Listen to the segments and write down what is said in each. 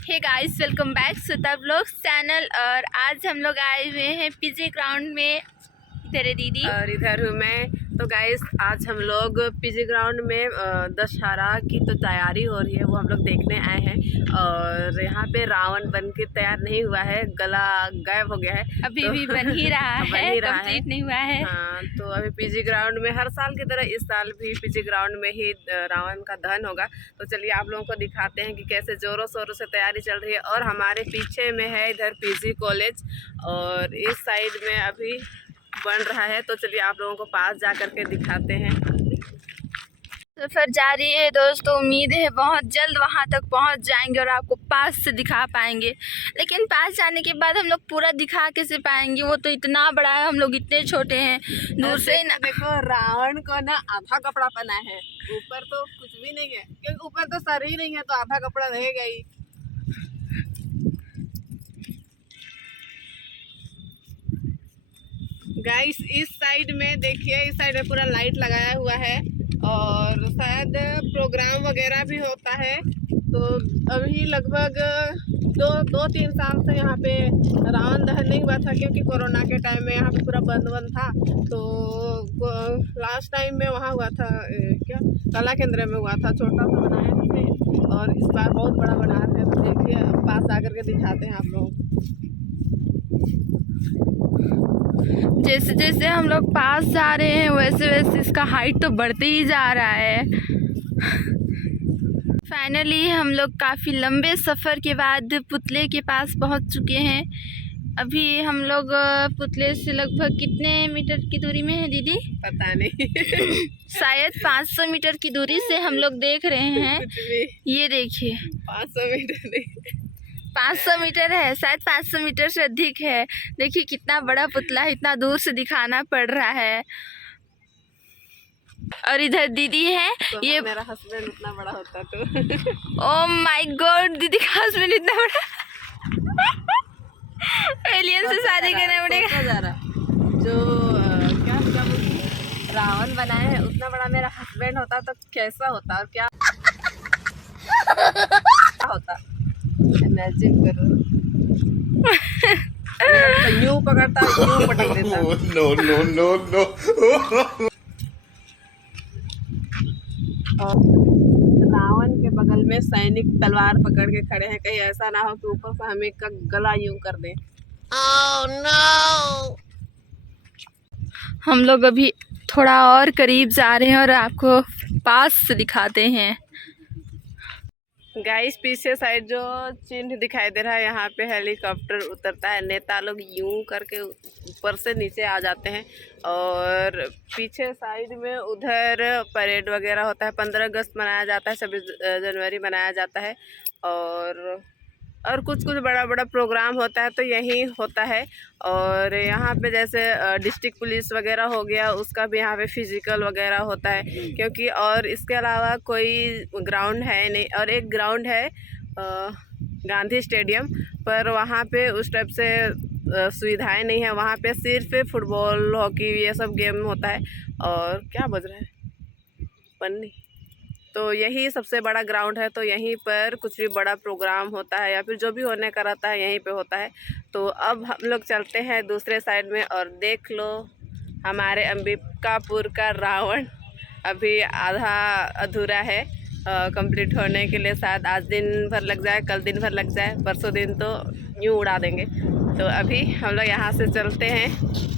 हे guys, welcome back Shweta vlogs channel. और आज हम लोग आए हुए हैं पीजे ग्राउंड में। इधर है दीदी और इधर हूँ मैं। तो गाइस आज हम लोग पीजे ग्राउंड में दशहरा की तो तैयारी हो रही है, वो हम लोग देखने आए हैं। और यहाँ पे रावण बन के तैयार नहीं हुआ है, गला गायब हो गया है, अभी तो भी बन ही रहा है, कंप्लीट नहीं हुआ है। हाँ, तो अभी पीजे ग्राउंड में हर साल की तरह इस साल भी पीजे ग्राउंड में ही रावण का दहन होगा। तो चलिए आप लोगों को दिखाते हैं कि कैसे जोरों शोरों से तैयारी चल रही है। और हमारे पीछे में है इधर पीजी कॉलेज और इस साइड में अभी बन रहा है। तो चलिए आप लोगों को पास जा करके दिखाते हैं। सफर जारी है दोस्तों, उम्मीद है बहुत जल्द वहां तक पहुंच जाएंगे और आपको पास से दिखा पाएंगे। लेकिन पास जाने के बाद हम लोग पूरा दिखा कैसे पाएंगे, वो तो इतना बड़ा है, हम लोग इतने छोटे हैं। दूर से ना देखो रावण को ना आधा कपड़ा पहना है, ऊपर तो कुछ भी नहीं है, क्योंकि ऊपर तो सर ही नहीं है, तो आधा कपड़ा रहेगा ही। गाइस इस साइड में देखिए, इस साइड में पूरा लाइट लगाया हुआ है और शायद प्रोग्राम वगैरह भी होता है। तो अभी लगभग दो तीन साल से यहाँ पे रावण दहन नहीं हुआ था, क्योंकि कोरोना के टाइम में यहाँ पे पूरा बंद था। तो लास्ट टाइम में वहाँ हुआ था, क्या कला केंद्र में हुआ था, छोटा सा बनाया थे। और इस बार बहुत बड़ा बना है। तो देखिए पास आकर के दिखाते हैं आप लोग। जैसे जैसे हम लोग पास जा रहे हैं वैसे वैसे इसका हाइट तो बढ़ते ही जा रहा है। फाइनली हम लोग काफ़ी लंबे सफ़र के बाद पुतले के पास पहुंच चुके हैं। अभी हम लोग पुतले से लगभग कितने मीटर की दूरी में है दीदी? पता नहीं शायद 500 मीटर की दूरी से हम लोग देख रहे हैं। कुछ भी ये देखिए 500 मीटर नहीं, 500 मीटर है, शायद 500 मीटर से अधिक है। देखिए कितना बड़ा पुतला है, इतना दूर से दिखाना पड़ रहा है। और इधर दीदी है, तो ये मेरा हस्बैंड उतना बड़ा होता तो ओ माय गॉड, दीदी का हस्बैंड इतना बड़ा एलियन से शादी करना पड़ेगा। जा रहा जो क्या रावण बनाया है, उतना बड़ा मेरा हस्बैंड होता तो कैसा होता और क्या होता, इमेजिन करो। यूं पकड़ता, यूं पटक देता। No no no no. और रावण के बगल में सैनिक तलवार पकड़ के खड़े हैं, कहीं ऐसा ना हो कि ऊपर से हमें का गला यूं कर दे। Oh, no! हम लोग अभी थोड़ा और करीब जा रहे हैं और आपको पास से दिखाते हैं। गाइस पीछे साइड जो चिन्ह दिखाई दे रहा है, यहाँ पे हेलीकॉप्टर उतरता है, नेता लोग यूं करके ऊपर से नीचे आ जाते हैं। और पीछे साइड में उधर परेड वगैरह होता है, 15 अगस्त मनाया जाता है, 26 जनवरी मनाया जाता है। और कुछ बड़ा बड़ा प्रोग्राम होता है तो यही होता है। और यहाँ पे जैसे डिस्ट्रिक्ट पुलिस वगैरह हो गया, उसका भी यहाँ पे फिजिकल वगैरह होता है, क्योंकि और इसके अलावा कोई ग्राउंड है नहीं। और एक ग्राउंड है गांधी स्टेडियम, पर वहाँ पे उस टाइप से सुविधाएं नहीं है। वहाँ पे सिर्फ फुटबॉल, हॉकी ये सब गेम होता है। और क्या बज रहा है, पन्नी। तो यही सबसे बड़ा ग्राउंड है, तो यहीं पर कुछ भी बड़ा प्रोग्राम होता है या फिर जो भी होने का रहता है यहीं पे होता है। तो अब हम लोग चलते हैं दूसरे साइड में और देख लो हमारे अंबिकापुर का रावण अभी आधा अधूरा है, कंप्लीट होने के लिए शायद आज दिन भर लग जाए, कल दिन भर लग जाए, परसों दिन तो यूँ उड़ा देंगे। तो अभी हम लोग यहाँ से चलते हैं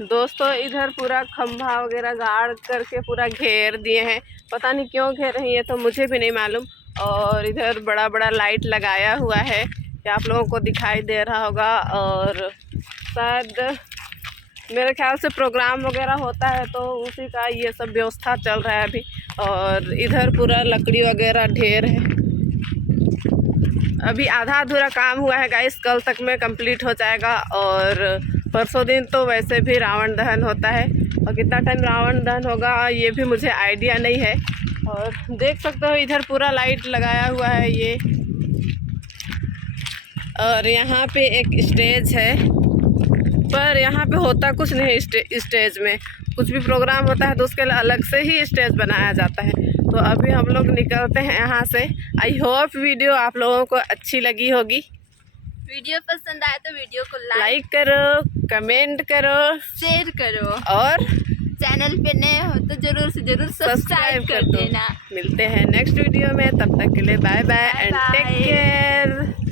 दोस्तों। इधर पूरा खंभा वगैरह गाड़ करके पूरा घेर दिए हैं, पता नहीं क्यों घेर रही है तो मुझे भी नहीं मालूम। और इधर बड़ा बड़ा लाइट लगाया हुआ है, क्या आप लोगों को दिखाई दे रहा होगा। और शायद मेरे ख्याल से प्रोग्राम वगैरह होता है तो उसी का ये सब व्यवस्था चल रहा है अभी। और इधर पूरा लकड़ी वगैरह ढेर है। अभी आधा अधूरा काम हुआ है गाइस, कल तक में कंप्लीट हो जाएगा। और परसों दिन तो वैसे भी रावण दहन होता है, और कितना टाइम रावण दहन होगा ये भी मुझे आइडिया नहीं है। और देख सकते हो इधर पूरा लाइट लगाया हुआ है ये। और यहाँ पे एक स्टेज है, पर यहाँ पे होता कुछ नहीं। स्टेज में कुछ भी प्रोग्राम होता है तो उसके लिए अलग से ही स्टेज बनाया जाता है। तो अभी हम लोग निकलते हैं यहाँ से। आई होप वीडियो आप लोगों को अच्छी लगी होगी। वीडियो पसंद आए तो वीडियो को लाइक करो, कमेंट करो, शेयर करो और चैनल पे नए हो तो जरूर से जरूर सब्सक्राइब कर दो। देना। मिलते हैं नेक्स्ट वीडियो में, तब तक के लिए bye bye and take care.